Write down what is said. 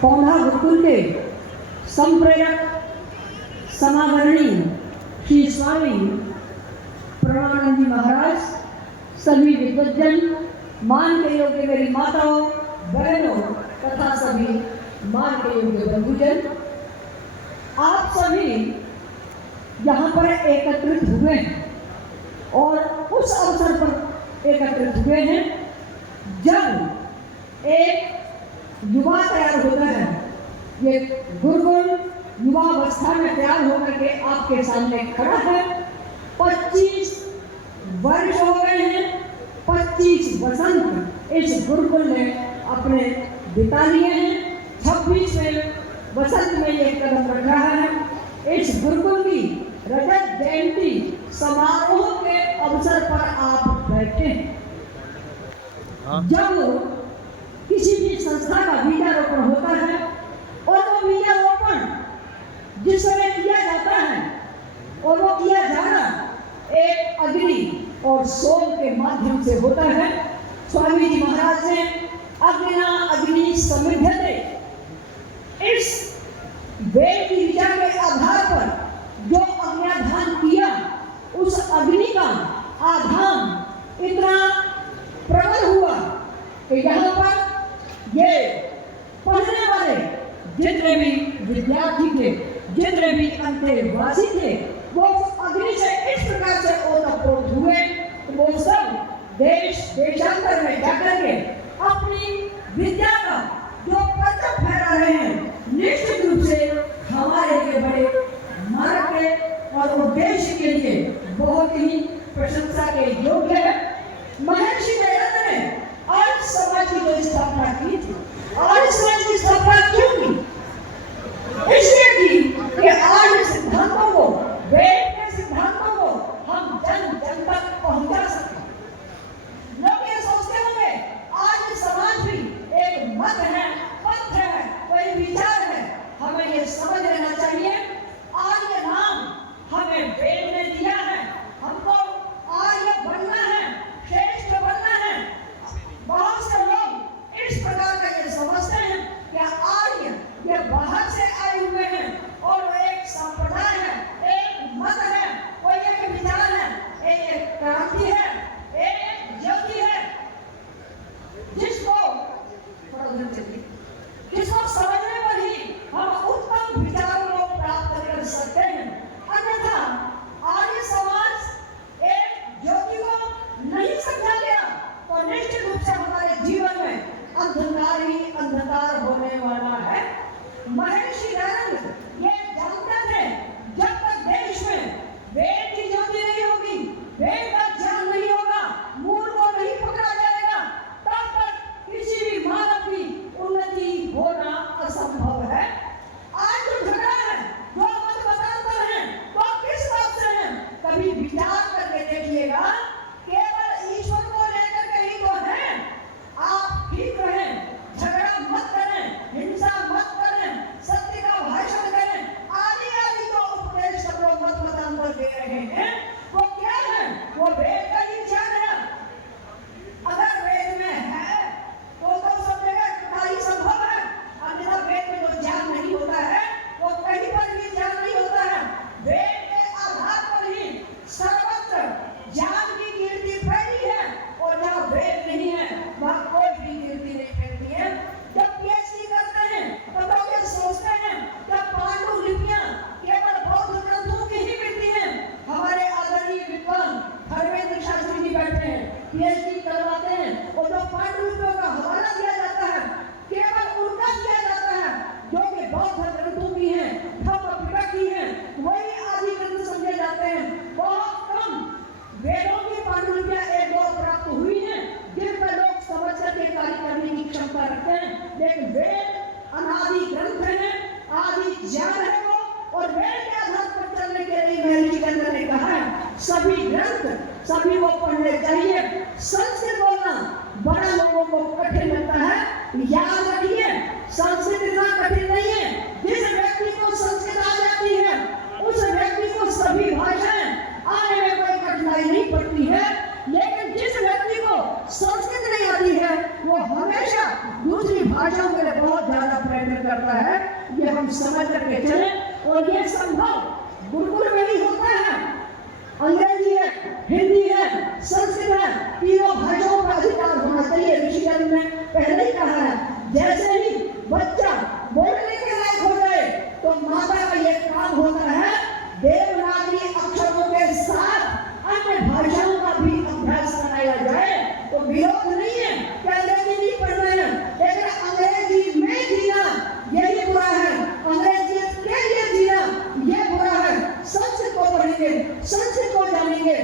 पौधा गुरुकुल के संप्रेरक समावरणीय श्री स्वामी प्रणवानंद जी महाराज, सभी विद्वजन, मान के योग्य मेरी माताओं बहनों तथा सभी मान के योग्य बंधुजन, आप सभी यहाँ पर एकत्रित हुए हैं और उस अवसर पर एकत्रित हुए हैं जब एक युवा तैयार होता है। ये गुरुकुल युवावस्था में तैयार होकर के आपके सामने खड़ा है। 25 वर्ष हो गए हैं, 25 वसंत इस गुरुकुल ने अपने बिता लिए हैं। 26वें वसंत में ये कदम रख रहा है। इस गुरुकुल की रजत जयंती समारोह के अवसर पर आप बैठे हैं। जब किसी भी संस्था का बीजारोपण होता है और वो बीजारोपण जिस समय किया जाता है और वो किया जाना एक अग्नि और सोम के माध्यम से होता है। स्वामी जी महाराज ने अग्निना अग्नि समृद्धते, इस वेद की ऋचा के आधार पर जो अग्न्याधान किया, उस अग्नि का आधान इतना प्रबल हुआ कि यहाँ पर ये पढ़ने वाले जितने भी विद्यार्थी थे, जितने भी अंतर्वासी थे, वो अग्नि से इस प्रकार से ओतप्रोत हुए, वो सब देश देशांतर में जाकर के अपनी विद्या का जो परचम फहरा रहे हैं, निश्चित रूप से हमारे लिए बड़े मार्ग के और उद्देश्य के लिए बहुत ही प्रशंसा के योग्य है। महर्षि दयानंद ने आज समाज की जो स्थापना की थी, आज समाज की स्थापना क्यों की? इसलिए की कि आज सिद्धांतों को, वेद के सिद्धांतों को हम जन जन तक पहुंचा सकें। लोग ये सोचते होंगे आज समाज भी एक मत है, पंथ है, कोई विचार है। हमें ये समझ लेना चाहिए, आज ये नाम हमें वेद ने दिया है, हमको आर्य बनना है, श्रेष्ठ बनना है। बहुत से लोग इस प्रकार का ये समझते हैं कि आर्य ये बाहर से आए हुए हैं और वो एक संप्रदाय है, एक मत है, कोई एक विचार है, एक क्रांति है, एक ज्योति है, जिसको समझने पर ही हम उत्तम विचारों को प्राप्त कर सकते हैं। अन्यथा आर्य समाज एक ज्योति को नहीं समझा गया तो निश्चित रूप से हमारे जीवन में अंधकार ही अंधकार होने वाला है। महर्षि दयानंद ये जानते थे, जब तक देश में वेद की ज्योति नहीं होगी, वेद का ज्ञान नहीं होगा, मूल को नहीं पकड़ा जाएगा, तब तक किसी भी मानव की उन्नति होना असंभव है। आज जो झगड़ा है, जो मत मतांतर है, तो किस बात से है? कभी विचार करके देखिएगा, केवल ईश्वर को लेकर के ही तो है। आप ठीक रहें, झगड़ा मत करें, हिंसा मत करें, सत्य का भाषण करें, आदि आदि तो उपदेश सब लोग मत मतांतर दे रहे हैं। वो क्या है? वो वेद का ही ज्ञान है। अगर वेद में है तो सब जगह कार्य संभव है, अन्यथा वेद में जो ज्ञान नहीं होता है वो कहीं पर भी ज्ञान नहीं होता है। वेद के आधार पर ही सर्वत्र ज्ञान की कीर्ति फैली है और जहाँ वेद नहीं है वहाँ कोई भी कीर्ति नहीं फैलती है। जब पीएचडी करते हैं तो लोग ये सोचते हैं जब पांडुलिपियां केवल बौद्ध ग्रंथों की ही मिलती हैं। हमारे आदरणीय विद्वान धर्मेंद्र शास्त्री जी बैठे हैं, पीएचडी करवाते हैं और जो पांडुलिपियों का हवाला दिया जाता है केवल उनका दिया जाता है जो कि बौद्ध ग्रंथों की हैं, धम्मपद की हैं, वही आदि ग्रंथ समझे जाते हैं। बहुत कम वेदों की पांडुलिपियां एक दो प्राप्त हुई हैं जिनका लोग समझ करके कार्य करने की क्षमता रखते हैं, लेकिन वेद अनादि ग्रंथ है, आदि ज्ञान है वो, और वेद के आधार पर चलने के लिए महर्षि दयानंद ने कहा है सभी ग्रंथ सभी को पढ़ने चाहिए। संस्कृत बोलना बड़ा लोगों को कठिन लगता है, याद रखिए संस्कृत इतना कठिन नहीं है। जिस व्यक्ति को संस्कृत आ जाती है उस व्यक्ति को सभी भाषाएं आने में कोई कठिनाई नहीं पड़ती है, लेकिन जिस व्यक्ति को संस्कृत नहीं आती है वो हमेशा दूसरी भाषाओं के लिए बहुत ज्यादा प्रयत्न करता है, ये हम समझ करके चले। और ये संभव गुरुकुल में ही होता है। अंग्रेजी है, हिंदी है, संस्कृत है, तीनों भाषाओं का अधिकार होना चाहिए। ऋषिगण ने पहले ही कहा है, जैसे ही बच्चा बोलने के लायक हो जाए तो माता का ये काम होता है देवनागरी अक्षरों के साथ अन्य भाषाओं का भी अभ्यास कराया जाए। तो विरोध नहीं है कि अंग्रेजी नहीं पढ़ना है, लेकिन अंग्रेजी में जीना यही बुरा है, अंग्रेजी के लिए जीना ये बुरा है। संस्कृत को पढ़ेंगे, संस्कृत को जानेंगे,